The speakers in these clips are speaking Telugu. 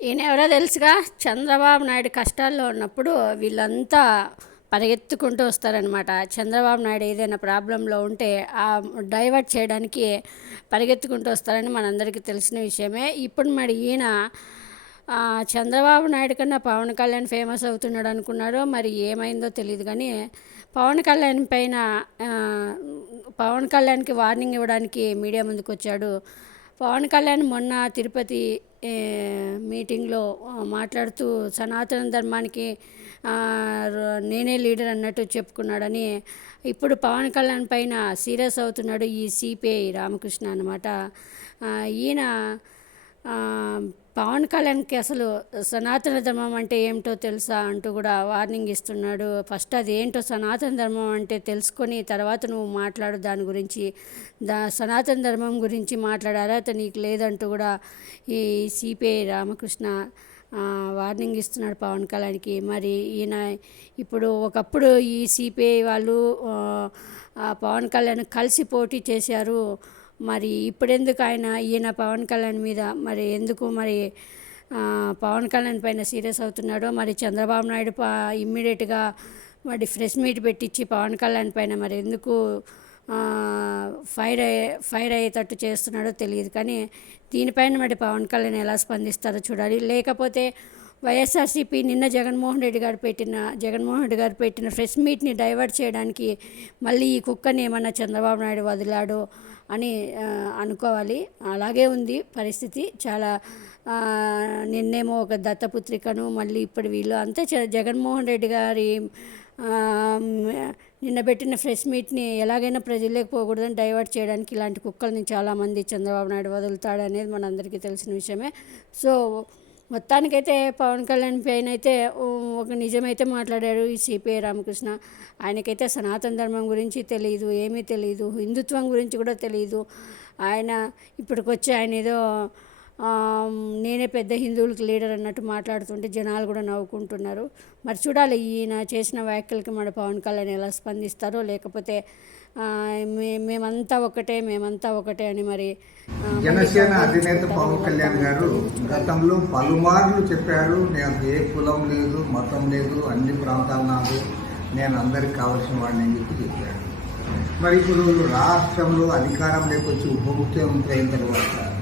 ఈయన ఎవరో తెలుసుగా? చంద్రబాబు నాయుడు కష్టాల్లో ఉన్నప్పుడు వీళ్ళంతా పరిగెత్తుకుంటూ వస్తారనమాట చంద్రబాబు నాయుడు ఏదైనా ప్రాబ్లంలో ఉంటే ఆ డైవర్ట్ చేయడానికి పరిగెత్తుకుంటూ వస్తారని మనందరికీ తెలిసిన విషయమే. ఇప్పుడు మరి ఈయన చంద్రబాబు నాయుడు కన్నా పవన్ కళ్యాణ్ ఫేమస్ అవుతున్నాడు అనుకున్నాడు మరి ఏమైందో తెలియదు కానీ పవన్ కళ్యాణ్ పైన పవన్ కళ్యాణ్కి వార్నింగ్ ఇవ్వడానికి మీడియా ముందుకు వచ్చాడు పవన్ కళ్యాణ్ మొన్న తిరుపతి మీటింగ్లో మాట్లాడుతూ సనాతన ధర్మానికి నేనే లీడర్ అన్నట్టు చెప్పుకున్నాడని ఇప్పుడు పవన్ కళ్యాణ్ పైన సీరియస్ అవుతున్నాడు ఈ సిపిఐ రామకృష్ణ అనమాట ఈయన పవన్ కళ్యాణ్కి అసలు సనాతన ధర్మం అంటే ఏమిటో తెలుసా అంటూ కూడా వార్నింగ్ ఇస్తున్నాడు. ఫస్ట్ అది ఏంటో సనాతన ధర్మం అంటే తెలుసుకొని తర్వాత నువ్వు మాట్లాడు దాని గురించి దా సనాతన ధర్మం గురించి మాట్లాడే అర్హత నీకు లేదంటూ కూడా ఈ సిపిఐ రామకృష్ణ వార్నింగ్ ఇస్తున్నాడు పవన్ కళ్యాణ్కి. మరి ఈయన ఇప్పుడు ఒకప్పుడు ఈ సిపిఐ వాళ్ళు పవన్ కళ్యాణ్ కలిసి పోటీ చేశారు. మరి ఇప్పుడెందుకు ఆయన ఈయన పవన్ కళ్యాణ్ మీద మరి ఎందుకు మరి పవన్ కళ్యాణ్ పైన సీరియస్ అవుతున్నాడో మరి చంద్రబాబు నాయుడు పా ఇమ్మీడియట్గా మరి ఫ్రెష్ మీట్ పెట్టించి పవన్ కళ్యాణ్ పైన మరి ఎందుకు ఫైర్ అయ్యే ఫైర్ అయ్యేటట్టు చేస్తున్నాడో తెలియదు. కానీ దీనిపైన మరి పవన్ కళ్యాణ్ ఎలా స్పందిస్తారో చూడాలి. లేకపోతే వైఎస్ఆర్సీపీ నిన్న జగన్మోహన్ రెడ్డి గారు పెట్టిన జగన్మోహన్ రెడ్డి గారు పెట్టిన ఫ్రెష్ మీట్ని డైవర్ట్ చేయడానికి మళ్ళీ ఈ కుక్కని ఏమన్నా చంద్రబాబు నాయుడు వదిలాడో అని అనుకోవాలి. అలాగే ఉంది పరిస్థితి. చాలా నిన్నేమో ఒక దత్తపుత్రికను మళ్ళీ ఇప్పుడు వీళ్ళు అంతే చ- జగన్మోహన్ రెడ్డి గారి నిన్న పెట్టిన ఫ్రెష్ మీట్ని ఎలాగైనా ప్రజల్లోకి పోకూడదని డైవర్ట్ చేయడానికి ఇలాంటి కుక్కల్ని చాలామంది చంద్రబాబు నాయుడు వదులుతాడు అనేది మనందరికీ తెలిసిన విషయమే. సో మొత్తానికైతే పవన్ కళ్యాణ్ పైన అయితే ఒక నిజమైతే మాట్లాడారు ఈ సిపిఐ రామకృష్ణ. ఆయనకైతే సనాతన ధర్మం గురించి తెలియదు ఏమీ తెలియదు హిందుత్వం గురించి కూడా తెలియదు ఆయన ఇప్పటికొచ్చి ఆయన ఏదో నేనే పెద్ద హిందువులకి లీడర్ అన్నట్టు మాట్లాడుతుంటే జనాలు కూడా నవ్వుకుంటున్నారు. మరి చూడాలి ఈయన చేసిన వ్యాఖ్యలకి మన పవన్ కళ్యాణ్ ఎలా స్పందిస్తారో లేకపోతే మేమంతా ఒకటే మేమంతా ఒకటే అని మరి జనసేన అధినేత పవన్ కళ్యాణ్ గారు గతంలో పలుమార్లు చెప్పారు నాకు ఏ కులం లేదు మతం లేదు అన్ని ప్రాంతాలు నాకు నేను అందరికి కావాల్సిన వాడిని అని చెప్పి చెప్పాడు మరి ఇప్పుడు రాష్ట్రంలో అధికారంలోకి వచ్చి ఉప ముఖ్యమంత్రి అయిన తర్వాత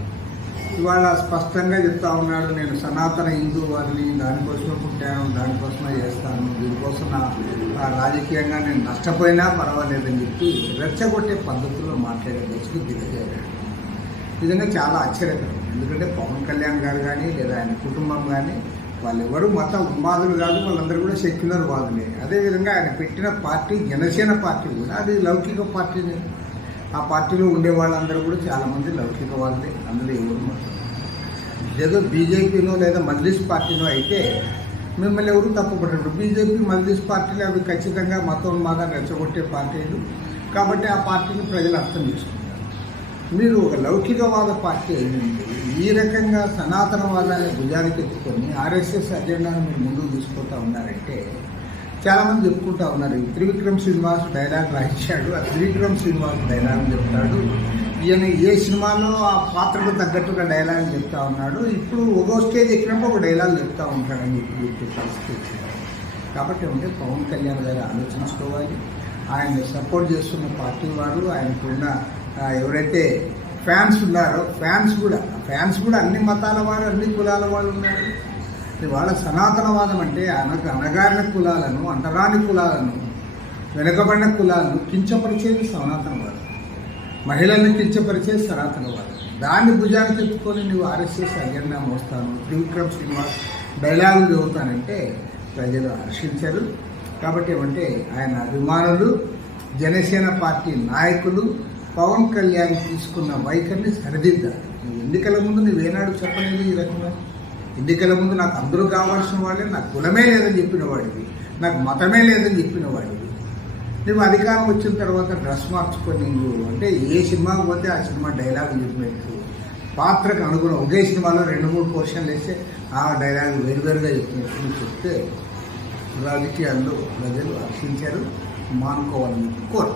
ఇవాళ స్పష్టంగా చెప్తా ఉన్నాడు నేను సనాతన హిందూ వారిని దానికోసమే పుట్టాను దానికోసమే చేస్తాను దీనికోసం ఆ రాజకీయంగా నేను నష్టపోయినా పర్వాలేదని చెప్పి రెచ్చగొట్టే పద్ధతిలో మాట్లాడే దశకు దిగజారాడు. నిజంగా చాలా ఆశ్చర్యకరం. ఎందుకంటే పవన్ కళ్యాణ్ గారు కానీ లేదా ఆయన కుటుంబం కానీ వాళ్ళు ఎవరు మత ఉన్మాదులు కాదు వాళ్ళందరూ కూడా సెక్యులర్ వాదులే. అదేవిధంగా ఆయన పెట్టిన పార్టీ జనసేన పార్టీ కూడా అది లౌకిక పార్టీనే ఆ పార్టీలో ఉండే వాళ్ళందరూ కూడా చాలామంది లౌకికవాదులే. అందులో ఎవరు ఏదో బీజేపీలో లేదా మజ్లిస్ పార్టీలో అయితే మిమ్మల్ని ఎవరు తప్పుపడ్డారు బీజేపీ మజ్లిస్ పార్టీలు అవి ఖచ్చితంగా మతోన్మాదాన్ని రెచ్చగొట్టే పార్టీలు. కాబట్టి ఆ పార్టీని ప్రజలు అర్థం చేసుకుంటారు. మీరు ఒక లౌకికవాద పార్టీ అయింది ఈ రకంగా సనాతనవాదాన్ని భుజానికి ఎత్తుకొని ఆర్ఎస్ఎస్ అజెండాను మీరు ముందుకు తీసుకుంటా ఉన్నారంటే చాలామంది చెప్పుకుంటా ఉన్నారు. త్రివిక్రమ్ శ్రీనివాస్ డైలాగ్ రాయించాడు. ఆ త్రివిక్రమ్ శ్రీనివాస్ డైలాగ్ చెప్తాడు. ఈయన ఏ సినిమాలో ఆ పాత్రకు తగ్గట్టుగా డైలాగ్ చెప్తా ఉన్నాడు. ఇప్పుడు ఒక్కో స్టేజ్ ఎక్కినప్పుడు ఒక డైలాగ్ చెప్తా ఉంటాడని చెప్పి పరిస్థితి కాబట్టి ఉంటే పవన్ కళ్యాణ్ గారు ఆలోచించుకోవాలి. ఆయన సపోర్ట్ చేస్తున్న పార్టీ వారు ఆయనకున్న ఎవరైతే ఫ్యాన్స్ ఉన్నారో ఫ్యాన్స్ కూడా ఫ్యాన్స్ కూడా అన్ని మతాల వారు అన్ని కులాల వాళ్ళు ఉన్నారు. ఇవాళ సనాతనవాదం అంటే అనగ అనగారిన కులాలను అంటరాని కులాలను వెనుకబడిన కులాలను కించపరిచేది సనాతనవాదం. మహిళల్ని కించపరిచేది సనాతనవాదం. దాన్ని భుజానికి చెప్పుకొని నువ్వు ఆర్ఎస్ఎస్ అజెండా మోస్తాను త్రివిక్రమ్ శ్రీనివాస్ డైలాగులు చదువుతానంటే ప్రజలు హర్షించరు. కాబట్టి ఏమంటే ఆయన అభిమానులు జనసేన పార్టీ నాయకులు పవన్ కళ్యాణ్ తీసుకున్న వైఖరిని సరిదిద్దారు నువ్వు ఎన్నికల ముందు నువ్వేనాడు చెప్పలేదు ఈ రకంగా? ఎన్నికల ముందు నాకు అందరూ కావాల్సిన వాళ్ళే నాకు కులమే లేదని చెప్పిన వాడివి నాకు మతమే లేదని చెప్పిన వాడివి. నువ్వు అధికారం వచ్చిన తర్వాత డ్రెస్ మార్చుకొని నువ్వు అంటే ఏ సినిమాకి పోతే ఆ సినిమా డైలాగ్ చెప్పినట్టు పాత్రకు అనుగుణం ఒకే సినిమాలో రెండు మూడు పోర్షన్లు వేస్తే ఆ డైలాగ్ వేరువేరుగా చెప్పినట్టు నువ్వు చెప్తే రాజకీయాల్లో ప్రజలు రక్షించారు మానుకోవాలని కోరు